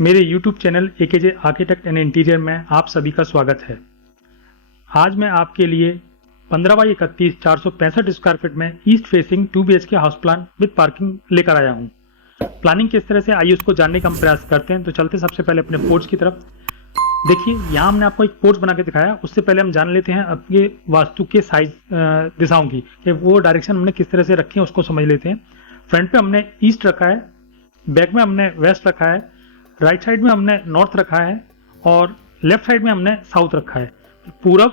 मेरे YouTube channel AKJ architect and interior में आप सभी का स्वागत है। आज मैं आपके लिए 15 बाई 31 465 स्क्वायर फीट में east facing 2 BHK house plan with parking लेकर आया हूं। प्लानिंग किस तरह से आइए उसको जानने का हम प्रयास करते हैं। तो चलते सबसे पहले अपने पोर्च की तरफ। देखिए यहाँ हमने आपको एक पोर्च बना के दिखाया, उससे पहले हम जान लेते हैं आपके वास्तु के साइज दिशाओं की कि वो डायरेक्शन हमने किस तरह से रखी है, उसको समझ लेते हैं। फ्रंट पे हमने ईस्ट रखा है, बैक में हमने वेस्ट रखा है, राइट साइड में हमने नॉर्थ रखा है और लेफ्ट साइड में हमने साउथ रखा है। पूरब,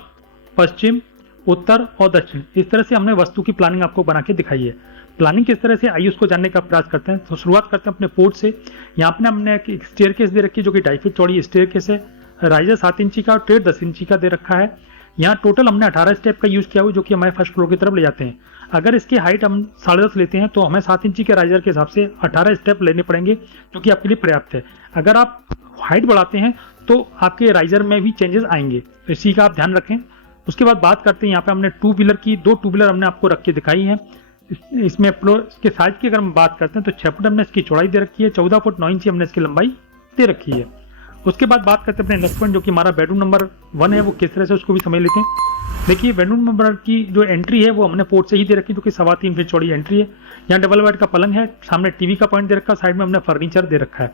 पश्चिम, उत्तर और दक्षिण, इस तरह से हमने वस्तु की प्लानिंग आपको बना के दिखाई है। प्लानिंग किस तरह से आइए उसको जानने का प्रयास करते हैं। तो शुरुआत करते हैं अपने पोर्च से। यहाँ पे हमने एक स्टेयरकेस दे रखी है जो कि 2.5 फीट चौड़ी स्टेयरकेस है। राइजर 7 इंची का और ट्रेड 10 इंची का दे रखा है। यहाँ टोटल हमने 18 स्टेप का यूज किया हुआ जो कि हमारे फर्स्ट फ्लोर की तरफ ले जाते हैं। अगर इसकी हाइट हम 10.5 लेते हैं तो हमें 7 इंची के राइजर के हिसाब से 18 स्टेप लेने पड़ेंगे जो कि आपके लिए पर्याप्त है। अगर आप हाइट बढ़ाते हैं तो आपके राइजर में भी चेंजेस आएंगे, तो इसी का आप ध्यान रखें। उसके बाद बात करते हैं यहाँ पे हमने 2 व्हीलर की 2 2 व्हीलर हमने आपको रख के दिखाई है। इसमें इसके साइज की अगर हम बात करते हैं तो 6 फुट हमने इसकी चौड़ाई दे रखी है, 14 फुट 9 इंची हमने इसकी लंबाई दे रखी है। उसके बाद बात करते हैं अपने नेक्स्ट पॉइंट जो कि हमारा बेडरूम नंबर 1 है, वो किस तरह से उसको भी समझ लेते हैं। देखिए बेडरूम नंबर की जो एंट्री है वो हमने पोर्ट से ही दे रखी है जो कि 3.25 फीट चौड़ी एंट्री है। यहाँ डबल बेड का पलंग है, सामने टीवी का पॉइंट दे रखा है, साइड में हमने फर्नीचर दे रखा है।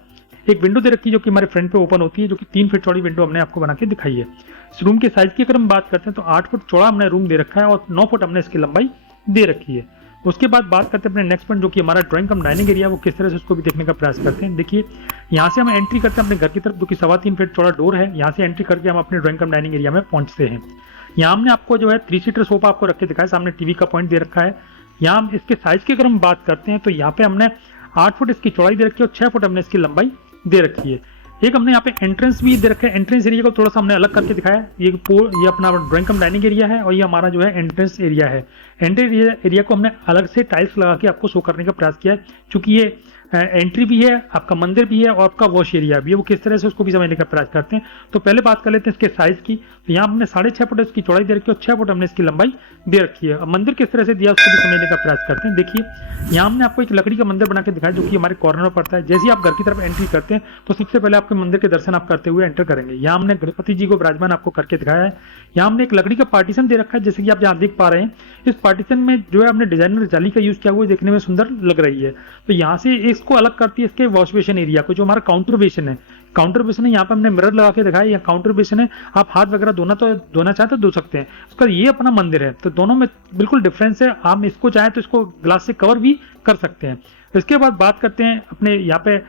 एक विंडो दे रखी है जो कि हमारे फ्रंट पे ओपन होती है जो कि 3 फीट चौड़ी विंडो हमने आपको बना के दिखाई है। इस रूम के साइज की अगर हम बात करते हैं तो 8 फुट चौड़ा हमने रूम दे रखा है और 9 फुट हमने इसकी लंबाई दे रखी है। उसके बाद बात करते हैं अपने नेक्स्ट पॉइंट जो कि हमारा ड्राइंग कम डाइनिंग एरिया, वो किस तरह से उसको भी देखने का प्रयास करते हैं। देखिए यहाँ से हम एंट्री करते हैं अपने घर की तरफ जो कि 3.25 फीट चौड़ा डोर है। यहाँ से एंट्री करके हम अपने ड्राइंग कम डाइनिंग एरिया में पहुंचते हैं। यहाँ हमने आपको जो है 3 सीटर सोफा आपको रख के दिखाया, सामने टीवी का पॉइंट दे रखा है। यहाँ इसके साइज की अगर हम बात करते हैं तो यहाँ पे हमने 8 फुट इसकी चौड़ाई दे रखी है और 6 फुट हमने इसकी लंबाई दे रखी है। एक हमने यहाँ पे एंट्रेंस भी दे रखा है, एंट्रेंस एरिया को थोड़ा सा हमने अलग करके दिखाया है। ये अपना ड्राइंग कम डाइनिंग एरिया है और ये हमारा जो है एंट्रेंस एरिया है। एंट्रेंस एरिया को हमने अलग से टाइल्स लगा के आपको शो करने का प्रयास किया है, क्योंकि ये एंट्री भी है, आपका मंदिर भी है और आपका वॉश एरिया भी है। वो किस तरह से उसको भी समझने का प्रयास करते हैं। तो पहले बात कर लेते हैं इसके साइज की। तो यहाँ हमने 6.5 फुट इसकी चौड़ाई दे रखी है और 6 फुट हमने इसकी लंबाई दे रखी है। अब मंदिर किस तरह से दिया उसको भी समझने का प्रयास करते हैं। देखिए यहाँ हमने आपको एक लकड़ी का मंदिर बना के दिखाया जो कि हमारे कॉर्नर में पड़ता है। जैसे ही आप घर की तरफ एंट्री करते हैं तो सबसे पहले आपके मंदिर के दर्शन आप करते हुए एंटर करेंगे। यहाँ हमने गणपति जी को विराजमान आपको करके दिखाया है। यहाँ हमने एक लकड़ी का पार्टीशन दे रखा है, जैसे कि आप यहाँ देख पा रहे हैं। इस पार्टीशन में जो है हमने डिजाइनर जाली का यूज किया हुआ है, देखने में सुंदर लग रही है। तो यहाँ से इसको अलग करती है इसके वॉश बेसिन एरिया को, जो हमारा काउंटर बेसिन है। काउंटर बेसिन है, यहाँ पे हमने मिरर लगा के दिखाया। यहाँ काउंटर बेसिन है, आप हाथ वगैरह धोना चाहें तो धो सकते हैं। उसका ये अपना मंदिर है, तो दोनों में बिल्कुल डिफरेंस है। आप इसको चाहें तो इसको ग्लास से कवर भी कर सकते हैं। इसके बाद बात करते हैं अपने यहाँ पे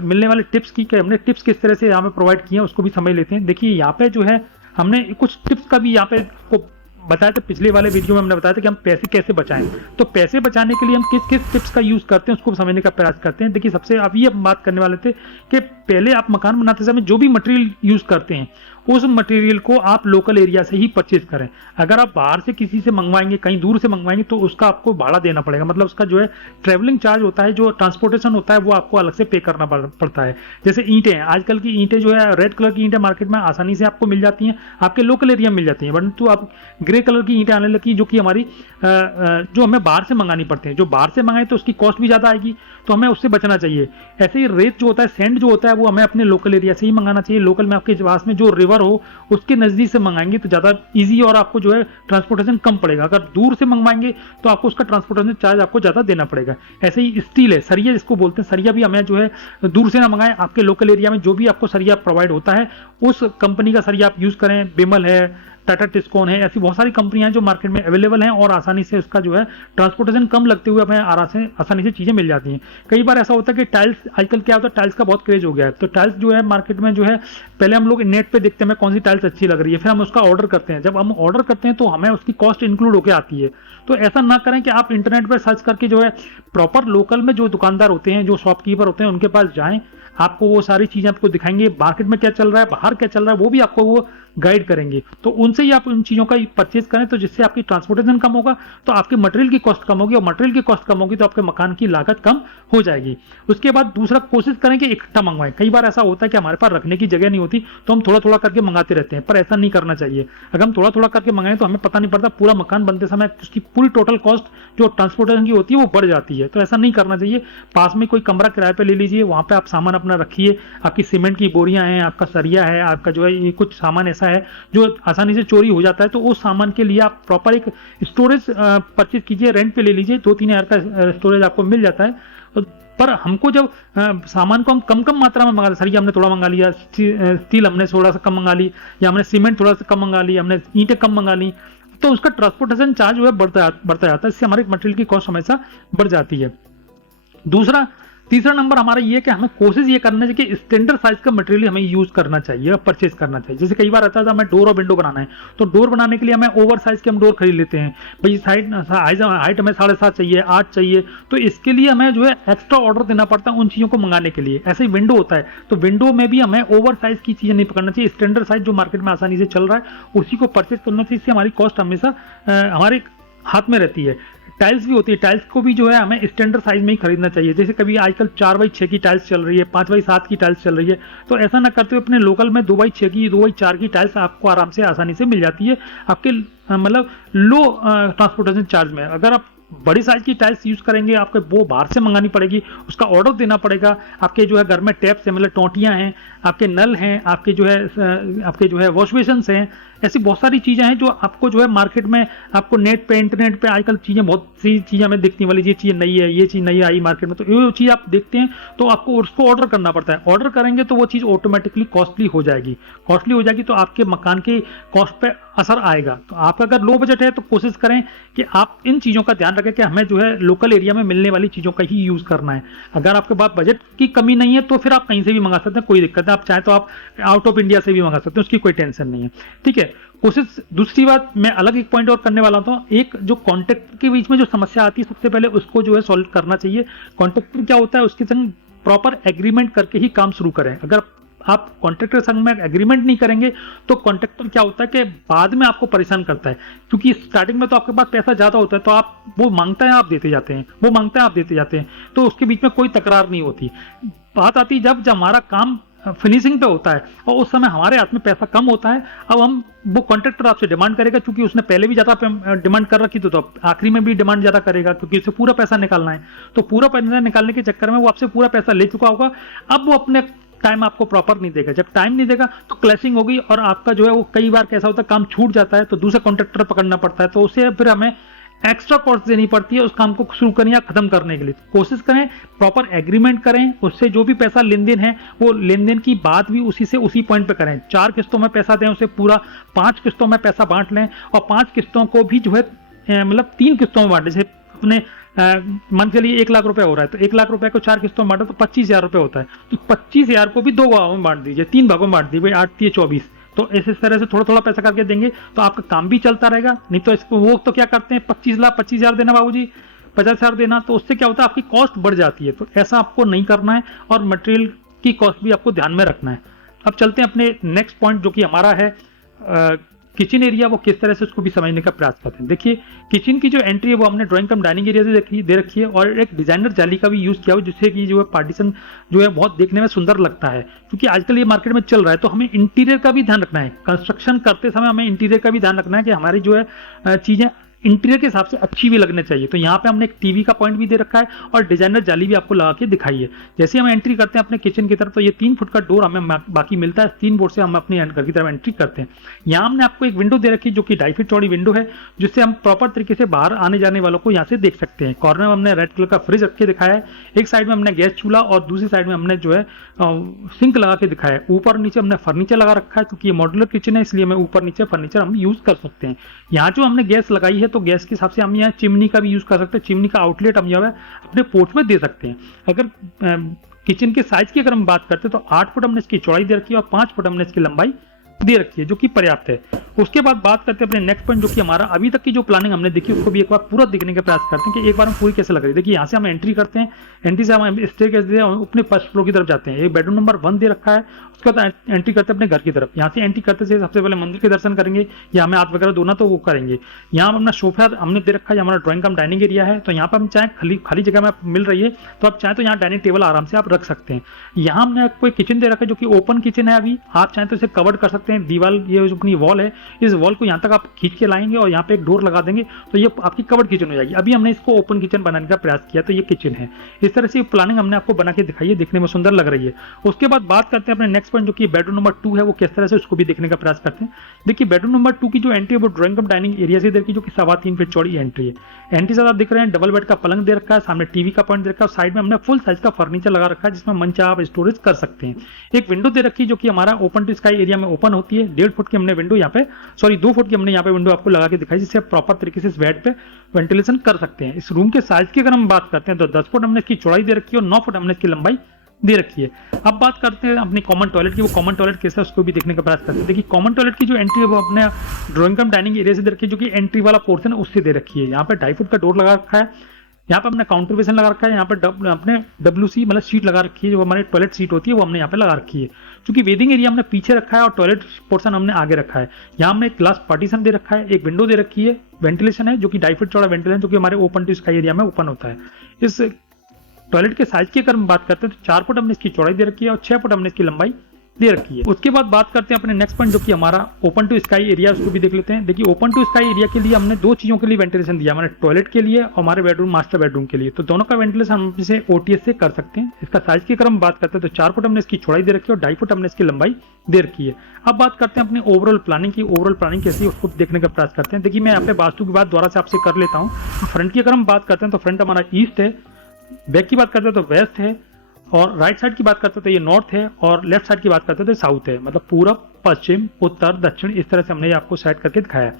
मिलने वाले टिप्स की, कि हमने टिप्स किस तरह से यहाँ पे प्रोवाइड किए हैं उसको भी समझ लेते हैं। देखिए यहाँ पे जो है हमने कुछ टिप्स का भी यहाँ पे आपको बताया था, पिछले वाले वीडियो में हमने बताया था कि हम पैसे कैसे बचाएं। तो पैसे बचाने के लिए हम किस किस टिप्स का यूज करते हैं उसको समझने का प्रयास करते हैं। देखिए सबसे अभी हम बात करने वाले थे कि पहले आप मकान बनाते समय जो भी मटेरियल यूज करते हैं उस मटेरियल को आप लोकल एरिया से ही परचेज करें। अगर आप बाहर से किसी से मंगवाएंगे, कहीं दूर से मंगवाएंगे, तो उसका आपको भाड़ा देना पड़ेगा। मतलब उसका जो है ट्रेवलिंग चार्ज होता है, जो ट्रांसपोर्टेशन होता है, वो आपको अलग से पे करना पड़ता है। जैसे ईंटें, आजकल की ईंटें जो है रेड कलर की ईंटें मार्केट में आसानी से आपको मिल जाती हैं, आपके लोकल एरिया में मिल जाती हैं। परंतु आप ग्रे कलर की ईंटें आने लगी जो कि हमारी जो हमें बाहर से मंगानी पड़ती है। जो बाहर से मंगाए तो उसकी कॉस्ट भी ज़्यादा आएगी, तो हमें उससे बचना चाहिए। ऐसे ही रेत जो होता है, सैंड जो होता है, वो हमें अपने लोकल एरिया से ही मंगाना चाहिए। लोकल में आपके पास में जो रिवर हो उसके नज़दीक से मंगाएंगे तो ज़्यादा इजी और आपको जो है ट्रांसपोर्टेशन कम पड़ेगा। अगर दूर से मंगवाएंगे तो आपको उसका ट्रांसपोर्टेशन चार्ज आपको ज़्यादा देना पड़ेगा। ऐसे ही स्टील है, सरिया जिसको बोलते हैं, सरिया भी हमें जो है दूर से ना मंगाएं, आपके लोकल एरिया में जो भी आपको सरिया प्रोवाइड होता है उस कंपनी का सरिया आप यूज़ करें। बिमल है, टाटा टिस्कोन है, ऐसी बहुत सारी कंपनियां हैं जो मार्केट में अवेलेबल हैं और आसानी से उसका जो है ट्रांसपोर्टेशन कम लगते हुए हमें आसानी से चीज़ें मिल जाती हैं। कई बार ऐसा होता है कि टाइल्स, आजकल क्या होता है, टाइल्स का बहुत क्रेज हो गया है। तो टाइल्स जो है मार्केट में जो है पहले हम लोग नेट पे देखते हैं कौन सी टाइल्स अच्छी लग रही है, फिर हम उसका ऑर्डर करते हैं। जब हम ऑर्डर करते हैं तो हमें उसकी कॉस्ट इंक्लूड होकर आती है। तो ऐसा ना करें कि आप इंटरनेट पर सर्च करके जो है प्रॉपर लोकल में जो दुकानदार होते हैं, जो शॉपकीपर होते हैं, उनके पास जाएं। आपको वो सारी चीज़ें आपको दिखाएंगे, मार्केट में क्या चल रहा है, बाहर क्या चल रहा है, वो भी आपको वो गाइड करेंगे, तो उनसे ही आप उन चीज़ों का परचेज करें, तो जिससे आपकी ट्रांसपोर्टेशन कम होगा, तो आपके मटेरियल की कॉस्ट कम होगी, और मटेरियल की कॉस्ट कम होगी तो आपके मकान की लागत कम हो जाएगी। उसके बाद दूसरा, कोशिश करें कि इकट्ठा मंगवाएं। कई बार ऐसा होता है कि हमारे पास रखने की जगह नहीं होती, तो हम थोड़ा थोड़ा करके मंगाते रहते हैं, पर ऐसा नहीं करना चाहिए। अगर हम थोड़ा थोड़ा करके मंगाएं तो हमें पता नहीं पड़ता, पूरा मकान बनते समय उसकी पूरी टोटल कॉस्ट जो ट्रांसपोर्टेशन की होती है वो बढ़ जाती है। तो ऐसा नहीं करना चाहिए। पास में कोई कमरा किराए पे ले लीजिए, वहां पे आप सामान अपना रखिए। आपकी सीमेंट की बोरियां हैं, आपका सरिया है, आपका जो है ये कुछ सामान ऐसा है जो आसानी से चोरी हो जाता है, तो उस सामान के लिए आप प्रॉपर एक स्टोरेज परचेज कीजिए, रेंट पे ले लीजिए। 2-3 हज़ार का स्टोरेज आपको मिल जाता है। पर हमको जब सामान को हम कम कम मात्रा में मंगा लिया, सरिया हमने थोड़ा मंगा लिया, स्टील हमने थोड़ा सा कम मंगा ली, या हमने सीमेंट थोड़ा सा कम मंगा ली, हमने ईंटें कम मंगा ली, तो उसका ट्रांसपोर्टेशन चार्ज जो है बढ़ता जाता है। इससे हमारे मटेरियल की कॉस्ट हमेशा बढ़ जाती है। तीसरा नंबर हमारा ये है कि हमें कोशिश ये करना चाहिए कि स्टैंडर्ड साइज का मटेरियल हमें यूज करना चाहिए, परचेज करना चाहिए। जैसे कई बार आता है हमें डोर और विंडो बनाना है, तो डोर बनाने के लिए हमें ओवर साइज के हम डोर खरीद लेते हैं। भाई हाइट हमें 7.5 चाहिए, 8 चाहिए, तो इसके लिए हमें जो है एक्स्ट्रा ऑर्डर देना पड़ता है उन चीज़ों को मंगाने के लिए। ऐसे ही विंडो होता है, तो विंडो में भी हमें ओवर साइज की चीज़ें नहीं पकड़ना चाहिए। स्टैंडर्ड साइज जो मार्केट में आसानी से चल रहा है उसी को परचेज करना चाहिए। इससे हमारी कॉस्ट हमेशा हमारे हाथ में रहती है। टाइल्स भी होती है, टाइल्स को भी जो है हमें स्टैंडर्ड साइज में ही खरीदना चाहिए। जैसे कभी आजकल 4x6 की टाइल्स चल रही है, 5x7 की टाइल्स चल रही है, तो ऐसा ना करते हुए अपने लोकल में 2x6 की, 2x4 की टाइल्स आपको आराम से आसानी से मिल जाती है आपके मतलब लो ट्रांसपोर्टेशन चार्ज में। अगर आप बड़ी साइज की टाइल्स यूज करेंगे, आपको वो बाहर से मंगानी पड़ेगी, उसका ऑर्डर देना पड़ेगा। आपके जो है घर में टैप्स हैं, मतलब टोंटियां हैं, आपके नल हैं, आपके जो है वॉश बेसिन्स हैं, ऐसी बहुत सारी चीज़ें हैं जो आपको जो है मार्केट में आपको नेट पे, इंटरनेट पे आजकल चीज़ें, बहुत सी चीज़ें हमें देखने वाली, ये चीज़ नई है, ये चीज़ नई आई मार्केट में, तो ये चीज़ आप देखते हैं तो आपको उसको ऑर्डर करना पड़ता है। ऑर्डर करेंगे तो वो चीज़ ऑटोमेटिकली कॉस्टली हो जाएगी, तो आपके मकान की कॉस्ट पे असर आएगा। तो आपका अगर लो बजट है तो कोशिश करें कि आप इन चीज़ों का ध्यान रखें कि हमें जो है लोकल एरिया में मिलने वाली चीज़ों का ही यूज़ करना है। अगर आपके पास बजट की कमी नहीं है तो फिर आप कहीं से भी मंगा सकते हैं, कोई दिक्कत है। आप चाहें तो आप आउट ऑफ इंडिया से भी मंगा सकते हैं, उसकी कोई टेंशन नहीं है, ठीक है। कोशिश, दूसरी बात मैं अलग एक पॉइंट और करने वाला था, एक जो कॉन्ट्रैक्टर के बीच में जो समस्या आती है सबसे पहले उसको जो है सॉल्व करना चाहिए। कॉन्ट्रैक्टर क्या होता है, उसके संग प्रॉपर एग्रीमेंट करके ही काम शुरू करें। अगर आप कॉन्ट्रैक्टर संग में एग्रीमेंट नहीं करेंगे तो कॉन्ट्रैक्टर क्या होता है कि बाद में आपको परेशान करता है, क्योंकि स्टार्टिंग में तो आपके पास पैसा ज्यादा होता है, तो आप वो मांगता है आप देते जाते हैं, वो मांगता है आप देते जाते हैं, तो उसके बीच में कोई तकरार नहीं होती। बात आती है जब हमारा काम फिनिशिंग पे होता है और उस समय हमारे हाथ में पैसा कम होता है, अब हम वो कॉन्ट्रैक्टर आपसे डिमांड करेगा, क्योंकि उसने पहले भी ज़्यादा डिमांड कर रखी, तो आखिरी में भी डिमांड ज़्यादा करेगा, क्योंकि उसे पूरा पैसा निकालना है। तो पूरा पैसा निकालने के चक्कर में वो आपसे पूरा पैसा ले चुका होगा, अब वो अपने टाइम आपको प्रॉपर नहीं देगा। जब टाइम नहीं देगा तो क्लैशिंग होगी, और आपका जो है वो कई बार कैसा होता है काम छूट जाता है, तो दूसरा कॉन्ट्रैक्टर पकड़ना पड़ता है, तो उसे फिर हमें एक्स्ट्रा कॉस्ट देनी पड़ती है उस काम को शुरू करने या खत्म करने के लिए। कोशिश करें प्रॉपर एग्रीमेंट करें, उससे जो भी पैसा लेन देन है वो लेन देन की बात भी उसी पॉइंट पे करें। 4 किस्तों में पैसा दें उसे पूरा, 5 किस्तों में पैसा बांट लें, और 5 किस्तों को भी जो है मतलब 3 किस्तों में बांटें। जैसे अपने मंथ के लिए 1 लाख रुपए हो रहा है, तो 1 लाख रुपए को 4 किस्तों में बांटा तो 25,000 रुपए होता है। तो 25,000 को भी 2 भागों में बांट दीजिए, 3 भागों में बांट दीजिए, 8 × 24। तो इस तरह से थोड़ा थोड़ा पैसा करके देंगे तो आपका काम भी चलता रहेगा। नहीं तो इसको वो तो क्या करते हैं, 25,000 देना बाबूजी, 50,000 देना, तो उससे क्या होता है आपकी कॉस्ट बढ़ जाती है। तो ऐसा आपको नहीं करना है, और मटेरियल की कॉस्ट भी आपको ध्यान में रखना है। अब चलते हैं अपने नेक्स्ट पॉइंट जो कि हमारा है किचन एरिया, वो किस तरह से उसको भी समझने का प्रयास करते हैं। देखिए किचन की जो एंट्री है वो हमने ड्राइंग कम डाइनिंग एरिया से दे रखी है, और एक डिजाइनर जाली का भी यूज किया हुआ, जिससे कि जो है पार्टीशन जो है बहुत देखने में सुंदर लगता है, क्योंकि आजकल ये मार्केट में चल रहा है। तो हमें इंटीरियर का भी ध्यान रखना है, कंस्ट्रक्शन करते समय हमें इंटीरियर का भी ध्यान रखना है कि हमारी जो है चीजें इंटीरियर के हिसाब से अच्छी भी लगनी चाहिए। तो यहाँ पे हमने एक टीवी का पॉइंट भी दे रखा है, और डिजाइनर जाली भी आपको लगा के दिखाई है। जैसे हम एंट्री करते हैं अपने किचन की तरफ, तो ये 3 फुट का डोर हमें बाकी मिलता है, 3 बोर्ड से हम अपने घर की तरफ एंट्री करते हैं। यहाँ हमने आपको एक विंडो दे रखी है जो कि 2.5 फीट चौड़ी विंडो है, जिससे हम प्रॉपर तरीके से बाहर आने जाने वालों को यहाँ से देख सकते हैं। कॉर्नर में हमने रेड कलर का फ्रिज रख के दिखाया है, एक साइड में हमने गैस चूल्हा और दूसरी साइड में हमने जो है सिंक लगा के दिखाया है। ऊपर नीचे हमने फर्नीचर लगा रखा है, क्योंकि ये मॉड्यूलर किचन है इसलिए हमें ऊपर नीचे फर्नीचर हम यूज कर सकते हैं। यहाँ जो हमने गैस लगाई है तो गैस के हिसाब से हम यहाँ चिमनी का भी यूज कर सकते हैं। चिमनी का आउटलेट हम जो है अपने पोर्ट में दे सकते हैं। अगर किचन के साइज की अगर हम बात करते हैं तो 8 फुट हमने इसकी चौड़ाई दे रखी है और 5 फुट हमने इसकी लंबाई दे रखी है, जो कि पर्याप्त है। उसके बाद बात करते हैं अपने नेक्स्ट पॉइंट, जो कि हमारा अभी तक की जो प्लानिंग हमने देखी उसको भी एक बार पूरा देखने का प्रयास करते हैं कि एक बार हम पूरी कैसे लग रही है। देखिए यहाँ से हम एंट्री करते हैं, एंट्री से हम स्टेयरकेस दे अपने फर्स्ट फ्लोर की तरफ जाते हैं। एक बेडरूम नंबर 1 दे रखा है, उसके बाद एंट्री करते हैं अपने घर की तरफ। यहाँ से एंट्री करते से सबसे पहले मंदिर के दर्शन करेंगे, या हमें हाथ वगैरह धोना तो वो करेंगे। यहाँ पर अपना सोफा हमने दे रखा है, हमारा ड्राइंग कम डाइनिंग एरिया है, तो यहाँ पर हम चाहे खाली जगह में मिल रही है तो आप चाहे तो यहाँ डाइनिंग टेबल आराम से आप रख सकते हैं। यहाँ हमने कोई किचन दे रखा है जो कि ओपन किचन है, अभी आप चाहें तो इसे कवर कर सकते हैं। दीवार ये जो अपनी वॉल है, इस वॉल को यहाँ तक आप खींच के लाएंगे और यहाँ पे एक डोर लगा देंगे तो ये आपकी कवर्ड किचन हो जाएगी। अभी हमने इसको ओपन किचन बनाने का प्रयास किया तो ये किचन है। इस तरह से प्लानिंग हमने आपको बना के दिखाई है, देखने में सुंदर लग रही है। उसके बाद बात करते हैं अपने नेक्स्ट पॉइंट, जो कि बेडरूम नंबर 2 है, वो किस तरह से उसको भी देखने का प्रयास करते हैं। देखिए बेडरूम नंबर 2 की जो एंट्री है वो ड्राइंग कम डाइनिंग एरिया से देखिए, जो कि 3.25 फीट चौड़ी एंट्री है। एंट्री से आप दिख रहे हैं, डबल बेड का पलंग दे रखा है, सामने टीवी का पॉइंट दे रखा है, साइड में हमने फुल साइज का फर्नीचर लगा रखा है जिसमें मंच आप स्टोरेज कर सकते हैं। एक विंडो दे रखी है जो कि हमारा ओपन टू स्काई एरिया में ओपन होती है। 1.5 फुट की हमने विंडो यहाँ पे 2 फुट की हमने यहाँ पे विंडो आपको लगा के दिखाई, जिससे आप प्रॉपर तरीके से इस बेड पे वेंटिलेशन कर सकते हैं। इस रूम के साइज की अगर हम बात करते हैं तो 10 फुट हमने इसकी चौड़ाई दे रखी है और 9 फुट हमने इसकी लंबाई दे रखी है। अब बात करते हैं अपनी कॉमन टॉयलेट की, वो कॉमन टॉयलेट कैसा है उसको भी देखने का प्रयास करते हैं। देखिए कॉमन टॉयलेट की जो एंट्री है वो अपने ड्राइंग कम डाइनिंग एरिया से दे रखी है, जो कि एंट्री वाला पोर्शन है उससे दे रखी है। यहाँ पे 2.5 फुट का डोर लगा रखा है, यहाँ पे हमने काउंटर बेसिन लगा रखा है, यहाँ पे अपने WC मतलब सीट लगा रखी है, जो हमारी टॉयलेट सीट होती है वो हमने यहाँ पे लगा रखी है। क्योंकि वेडिंग एरिया हमने पीछे रखा है और टॉयलेट पोर्शन हमने आगे रखा है। यहाँ हमने एक ग्लास पार्टीशन दे रखा है, एक विंडो दे रखी है, वेंटिलेशन है जो कि 2.5 फुट चौड़ा वेंटिलेशन, जो कि हमारे ओपन टू स्काई एरिया में ओपन होता है। इस टॉयलेट के साइज की अगर हम बात करते हैं तो 4 फुट हमने इसकी चौड़ाई दे रखी है और 6 फुट हमने इसकी लंबाई दे रखी है। उसके बाद बात करते हैं अपने नेक्स्ट पॉइंट, जो कि हमारा ओपन टू स्काई एरिया, उसको भी देख लेते हैं। देखिए ओपन टू स्काई एरिया के लिए हमने 2 चीजों के लिए वेंटिलेशन दिया, हमारे टॉयलेट के लिए और हमारे बेडरूम मास्टर बेडरूम के लिए। तो दोनों का वेंटिलेशन हम इसे OTS से कर सकते हैं। इसका साइज की अगर हम बात करते हैं तो 4 फुट हमने इसकी चौड़ाई दे रखी है और 2.5 फुट हमने इसकी लंबाई दे रखी है। अब बात करते हैं अपनी ओवरऑल प्लानिंग की। ओवरऑल प्लानिंग कैसी है उसको देखने का प्रयास करते हैं। देखिए मैं यहाँ पे वास्तु की बात दोबारा से आपसे कर लेता हूँ। फ्रंट की अगर हम बात करते हैं तो फ्रंट हमारा ईस्ट है, बैक की बात करते हैं तो वेस्ट है, और राइट साइड की बात करते हैं तो ये नॉर्थ है, और लेफ्ट साइड की बात करते हैं तो साउथ है। मतलब पूरब, पश्चिम, उत्तर, दक्षिण, इस तरह से हमने ये आपको सेट करके दिखाया है।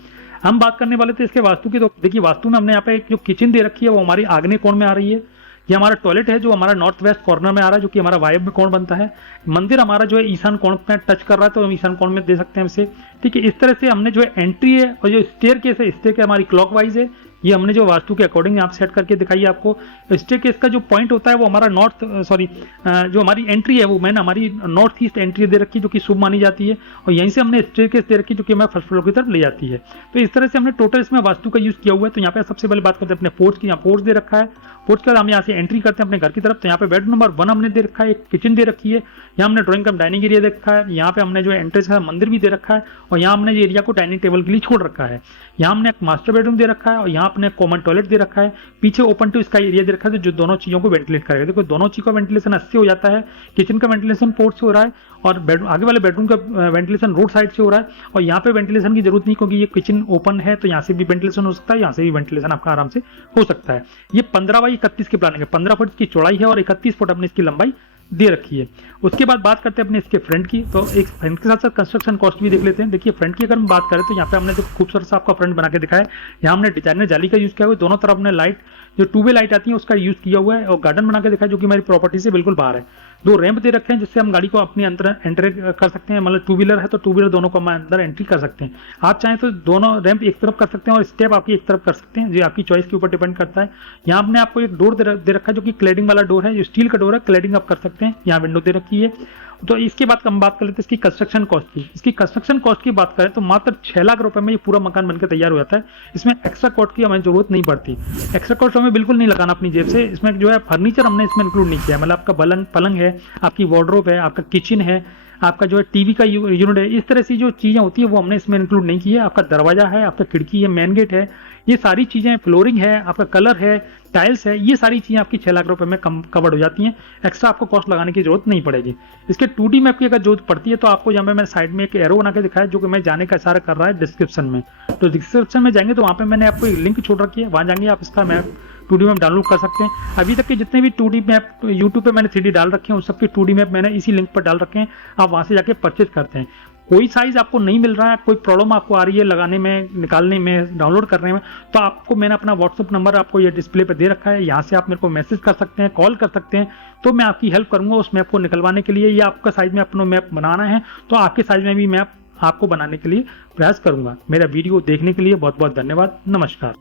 हम बात करने वाले थे इसके वास्तु की। तो देखिए वास्तु में हमने यहाँ पे एक जो किचन दे रखी है वो हमारी आग्नेय कोण में आ रही है। ये हमारा टॉयलेट है जो हमारा नॉर्थ वेस्ट कॉर्नर में आ रहा है, जो कि हमारा वायव्य कोण बनता है। मंदिर हमारा जो है ईशान कोण में टच कर रहा है, तो हम ईशान कोण में दे सकते हैं इसे। ठीक है, इस तरह से हमने जो है एंट्री है और जो स्टेयरकेस है, स्टेयरकेस हमारी क्लॉकवाइज है, ये हमने जो वास्तु के अकॉर्डिंग यहाँ सेट करके दिखाई है आपको। स्टेयरकेस का जो पॉइंट होता है वो हमारा जो हमारी एंट्री है वो मैंने हमारी नॉर्थ ईस्ट एंट्री दे रखी, जो कि शुभ मानी जाती है, और यहीं से हमने स्टेयरकेस दे रखी जो कि हमें फर्स्ट फ्लोर की तरफ ले जाती है। तो इस तरह से हमने टोटल इसमें वास्तु का यूज किया हुआ है। तो यहाँ पे सबसे पहले बात करते हैं अपने पोर्च की। यहाँ पोर्च दे रखा है, पोर्च के बाद हम यहाँ से एंट्री करते हैं अपने घर की तरफ। तो यहाँ पे बेडरूम नंबर 1 हमने दे रखा है, एक किचन दे रखी है, यहाँ हमने ड्राइंग कम डाइनिंग एरिया दे रखा है, यहाँ पे हमने जो एंट्रेंस का मंदिर भी दे रखा है, और यहाँ हमने एरिया को डाइनिंग टेबल के लिए छोड़ रखा है। यहाँ हमने एक मास्टर बेडरूम दे रखा है, और यहाँ अपने कॉमन टॉयलेट दे रखा है। पीछे ओपन टू स्काई एरिया दे रखा है जो दोनों चीजों को वेंटिलेट करेगा। देखो दोनों चीज का वेंटिलेशन 80 हो जाता है, किचन का वेंटिलेशन पोर्ट से हो रहा है, और आगे वाले बेडरूम का वेंटिलेशन रोड साइड से हो रहा है। और यहाँ पे वेंटिलेशन की जरूरत नहीं, क्योंकि ये किचन ओपन है, तो यहाँ से भी वेंटिलेशन हो सकता है, यहाँ से भी वेंटिलेशन आपका आराम से हो सकता है। ये 15x31 की प्लानिंग है, 15 फुट की चौड़ाई है और 31 फुट अपनी इसकी लंबाई दे रखी है। उसके बाद बात करते हैं अपने इसके फ्रंट की। तो एक फ्रंट के साथ साथ कंस्ट्रक्शन कॉस्ट भी देख लेते हैं। देखिए फ्रंट की अगर हम बात करें तो यहाँ पे हमने जो खूबसूरत सा आपका फ्रंट बना के दिखाया है, यहाँ हमने डिजाइनर जाली का यूज किया हुआ है, दोनों तरफ हमने लाइट जो 2 वे लाइट आती है उसका यूज किया हुआ है, और गार्डन बना के दिखाया जो कि हमारी प्रॉपर्टी से बिल्कुल बाहर है। 2 रैंप दे रखे हैं जिससे हम गाड़ी को अपने अंदर एंटर कर सकते हैं। मतलब 2 व्हीलर है तो 2 व्हीलर दोनों को हम अंदर एंट्री कर सकते हैं। आप चाहें तो दोनों रैंप एक तरफ कर सकते हैं और स्टेप आपकी एक तरफ कर सकते हैं, जो आपकी चॉइस के ऊपर डिपेंड करता है। यहाँ हमने आपको एक डोर दे रखा है जो कि क्लैडिंग वाला डोर है, जो स्टील का डोर है, क्लैडिंग आप कर सकते हैं। यहाँ विंडो दे रखी है। तो इसके बाद हम बात कर लेते हैं इसकी कंस्ट्रक्शन कॉस्ट की। इसकी कंस्ट्रक्शन कॉस्ट की बात करें तो मात्र 6 लाख रुपए में ये पूरा मकान बनकर तैयार हो जाता है। इसमें एक्स्ट्रा कॉस्ट की हमें जरूरत नहीं पड़ती, एक्स्ट्रा कॉस्ट हमें बिल्कुल नहीं लगाना अपनी जेब से। इसमें जो है फर्नीचर हमने इसमें इंक्लूड नहीं किया, मतलब आपका पलंग है, आपकी वार्डरोब है, आपका किचन है, आपका जो है टीवी का यूनिट है, इस तरह से जो चीजें होती है वो हमने इसमें इंक्लूड नहीं की है। आपका दरवाजा है, आपका खिड़की है, मेन गेट है, ये सारी चीजें, फ्लोरिंग है, आपका कलर है, टाइल्स है, ये सारी चीजें आपकी 6 लाख रुपए में कवर्ड हो जाती हैं। एक्स्ट्रा आपको कॉस्ट लगाने की जरूरत नहीं पड़ेगी। इसके 2D मैप की अगर जरूरत पड़ती है तो आपको यहाँ पे मैंने साइड में एक एरो बना के दिखाया जो कि मैं जाने का इशारा कर रहा है डिस्क्रिप्शन में। तो डिस्क्रिप्शन में जाएंगे तो वहाँ पे मैंने आपको एक लिंक छोड़ रखी है, वहाँ जाएंगे आप इसका मैप 2D मैप डाउनलोड कर सकते हैं। अभी तक के जितने भी 2D मैप यूट्यूब पे मैंने 3D डाल रखे हैं उन सबके 2D मैप मैंने इसी लिंक पर डाल रखे हैं, आप वहाँ से जाके परचेज करते हैं। कोई साइज आपको नहीं मिल रहा है, कोई प्रॉब्लम आपको आ रही है लगाने में, निकालने में, डाउनलोड करने में, तो आपको मैंने अपना व्हाट्सअप नंबर आपको ये डिस्प्ले पे दे रखा है, यहाँ से आप मेरे को मैसेज कर सकते हैं, कॉल कर सकते हैं, तो मैं आपकी हेल्प करूंगा उस मैप को निकलवाने के लिए। या आपका साइज में अपना मैप बनाना है तो आपके साइज में भी मैप आपको बनाने के लिए प्रयास करूंगा। मेरा वीडियो देखने के लिए बहुत बहुत धन्यवाद। नमस्कार।